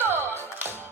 최고!